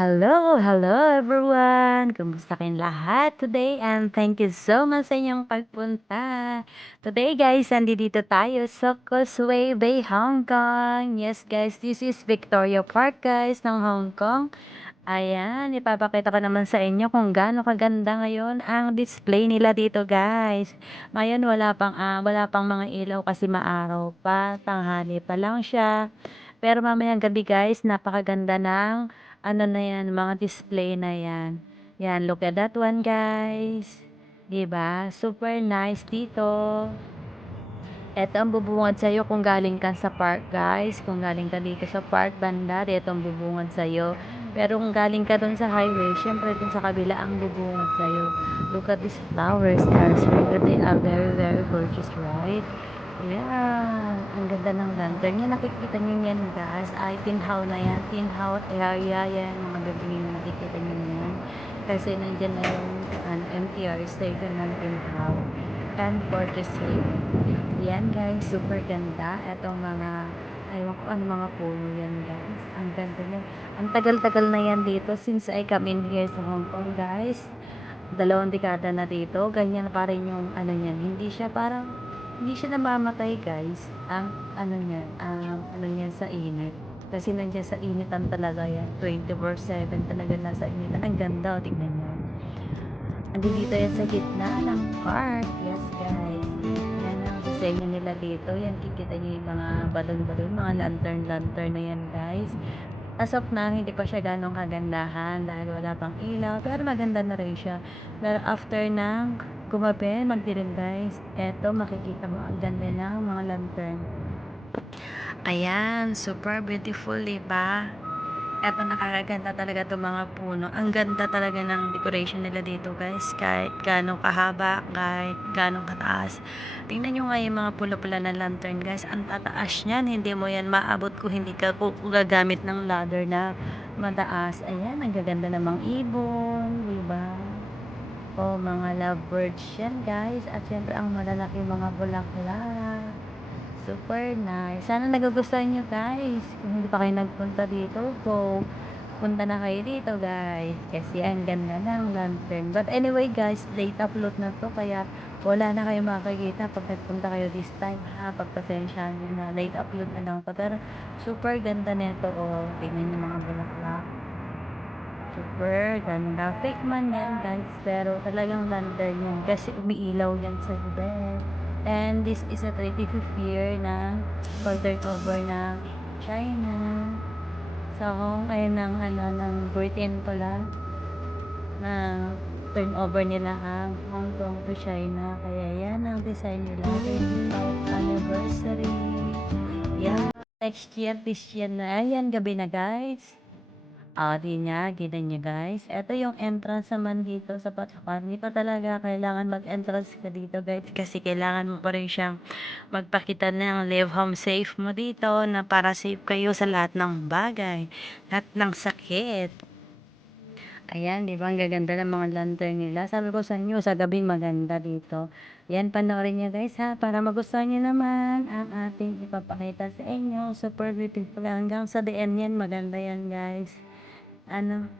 Hello, hello everyone! Kumusta kayong lahat today? And thank you so much sa inyong pagpunta. Today guys, andito tayo sa Causeway Bay, Hong Kong. Yes guys, this is Victoria Park guys ng Hong Kong. Ayan, ipapakita ko naman sa inyo kung gaano kaganda ngayon ang display nila dito guys. Ngayon wala pang mga ilaw kasi maaraw pa, tanghali pa lang siya. Pero mamayang gabi guys, napakaganda ng ano na yan, mga display na yan. Yan, look at that one guys. 'Di ba? Super nice dito. Eto ang bubungad sa'yo kung galing ka sa park guys. Kung galing ka dito sa park banda, eto ang bubungad sa'yo. Pero kung galing ka dun sa highway, syempre dun sa kabila ang bubungad sa'yo. Look at these flowers guys. They are very very gorgeous, right? Yeah, ang ganda ng lantern. Yan, nakikita nyo yan guys. Ay, tinhaw na yan. Tinhaw area yan. Mga gabi na nakikita nyo yan. Kasi nandyan na yung MTR station ng tinhaw. And Fortress Hill. Yan guys, super ganda. Etong mga, aywan ko ano mga puno yan guys. Ang ganda niya. Ang tagal-tagal na yan dito since I come in here sa Hong Kong guys. 2 dekada na dito. Ganyan pa rin yung ano niyan. Hindi siya namamatay guys. Ang ano niya, ano niya sa init. Kasi nandiyan sa initan talaga yan. 24/7 talaga nasa initan. Ang ganda, o, tignan niyo. Andito yan sa gitna ng park. Yes guys. Yan ang disenyo nila dito. Yan, kikita niyo yung mga balon-balon, mga lantern-lantern na yan guys. As of now, hindi pa siya ganong kagandahan dahil wala pang ilaw. Pero maganda na rin siya. Pero after ng gumabi, magdilim guys. Eto, makikita mo ang ganda ng mga lantern. Ayan, super beautiful, diba? Eto, nakakaganda talaga itong mga puno. Ang ganda talaga ng decoration nila dito guys. Kahit gano'ng kahaba, kahit gano'ng kataas. Tingnan nyo nga yung mga pula-pula na lantern guys. Ang tataas niyan. Hindi mo yan maabot kung hindi ka gagamit ng ladder na mataas. Ayan, ang gaganda namang ibon. Diba? O, mga lovebirds yan guys. At syempre ang malalaki mga bulaklak. Super nice. Sana nagugustuhan nyo guys. Kung hindi pa kayo nagpunta dito, go. Punta na kayo dito guys. Kasi ang ganda ng lantern. But anyway guys, late upload na to. Kaya wala na kayo makakita pag nagpunta kayo this time ha. Pagpasensya nyo na. Late upload na lang to. Pero super ganda nito. Oh, tingnan yung mga bulaklak. Super ganda. Fake man yan guys. Pero talagang lantern yan. Kasi umiilaw yan sa bed. And this is a 35th year ng pag-turnover ng China. So, ayun ng ano, ng Britain pala na turnover nila ang Hong Kong to China. Kaya yan ang design nila. 25th anniversary. Yan. Next year, this year na. Ayan, gabi na guys. Di niya, kita niyo guys. Ito yung entrance naman dito sa Patapan. Hindi pa talaga kailangan mag-entrance ka dito guys. Kasi kailangan mo pa rin siyang magpakita ng live home safe mo dito na para safe kayo sa lahat ng bagay. Lahat ng sakit. Ayan, di ba? Ang gaganda ng mga lantern nila. Sabi ko sa inyo, sa gabing maganda dito. Yan, panoorin niyo guys ha. Para magustuhan niyo naman ang ating ipapakita sa inyo. Super beautiful. Hanggang sa the end yan, maganda yan guys. Ano,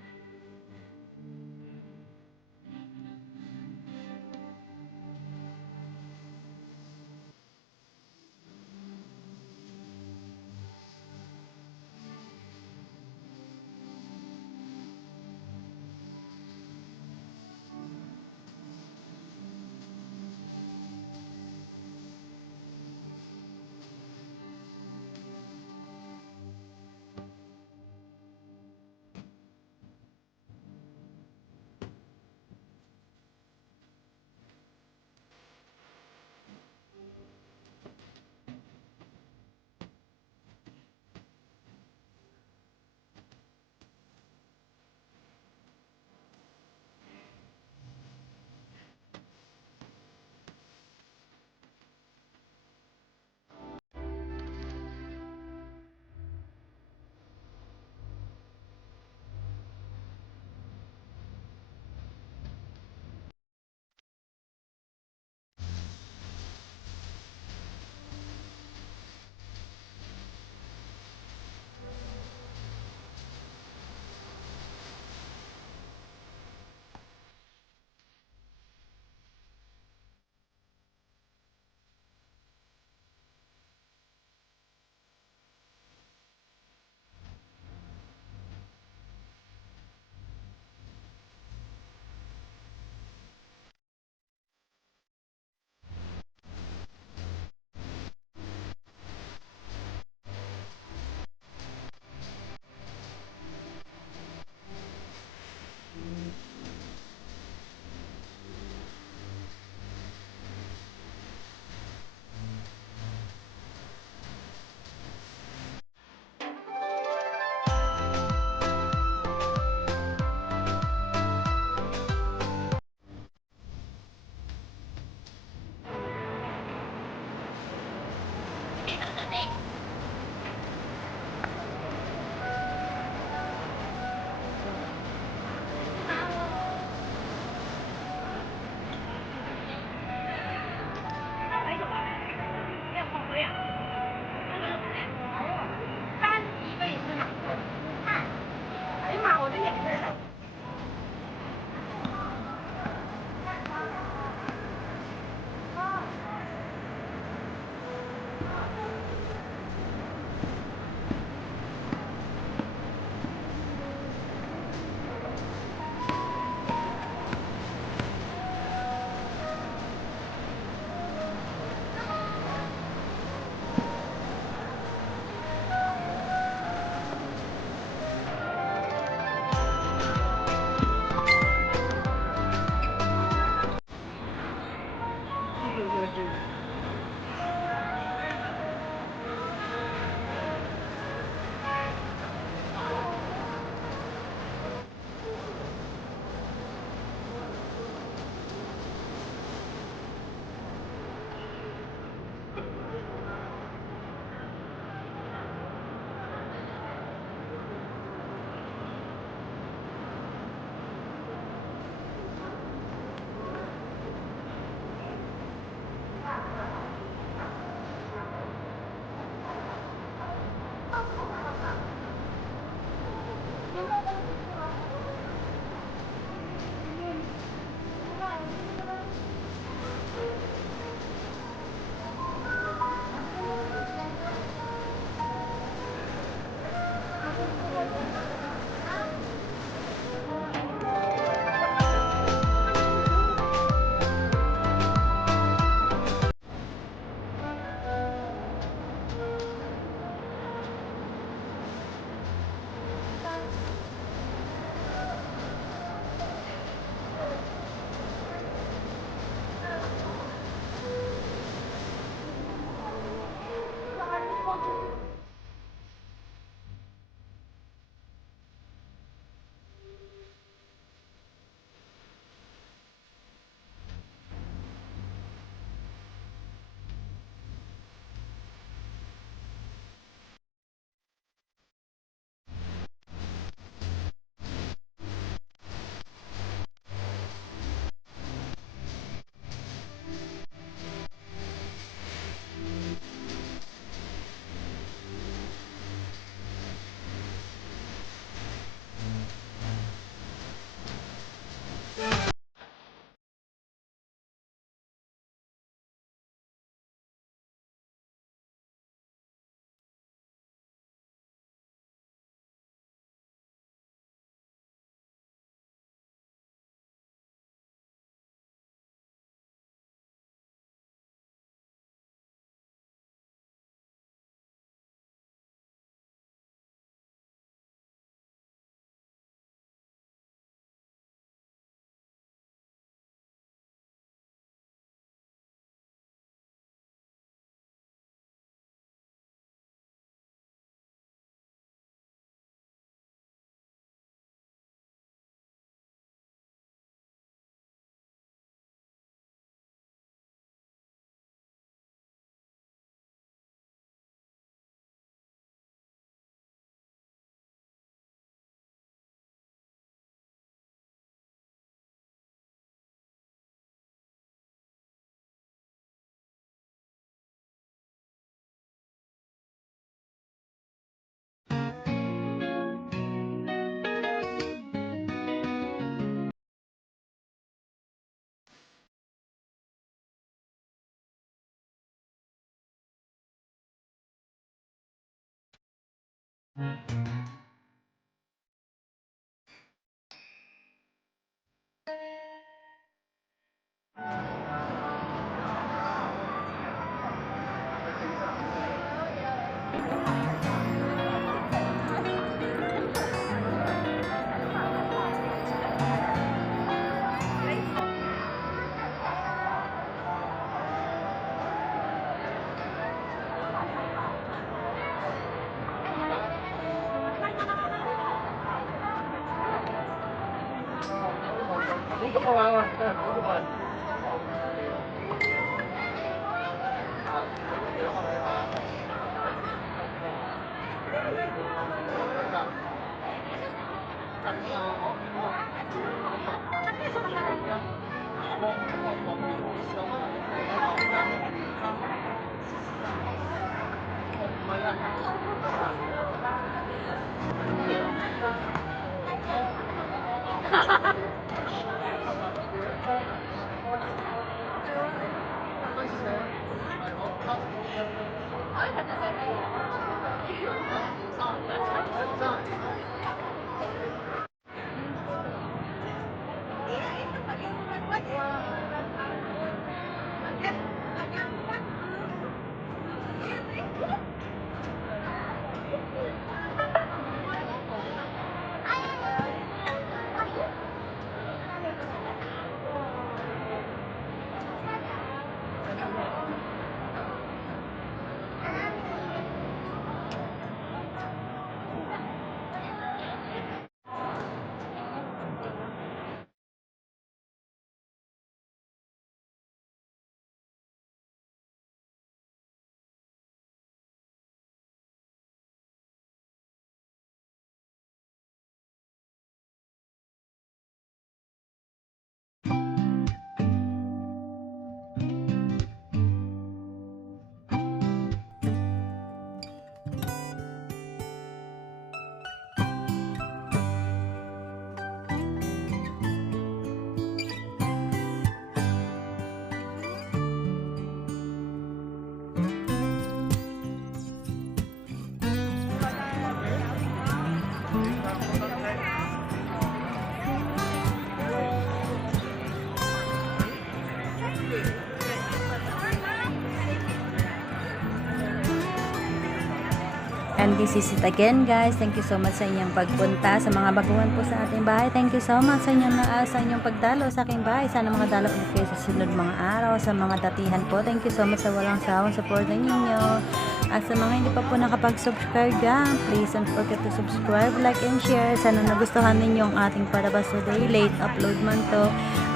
And this is it again, guys. Thank you so much sa inyong pagpunta. Sa mga baguhan po sa ating bahay, thank you so much sa inyong pagdalo sa aking bahay. Sana mga dalo ulit kayo sa sunod mga araw. Sa mga datihan po, thank you so much sa walang sawang support ninyo. At sa mga hindi pa po nakapag-subscribe dyan, please don't forget to subscribe, like, and share. Sana nagustuhan ninyo ang ating palabas today. Late upload man to.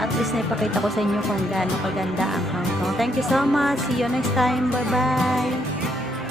At least naipakita ko sa inyo kung gaano kaganda ang Hong Kong. Thank you so much. See you next time. Bye-bye.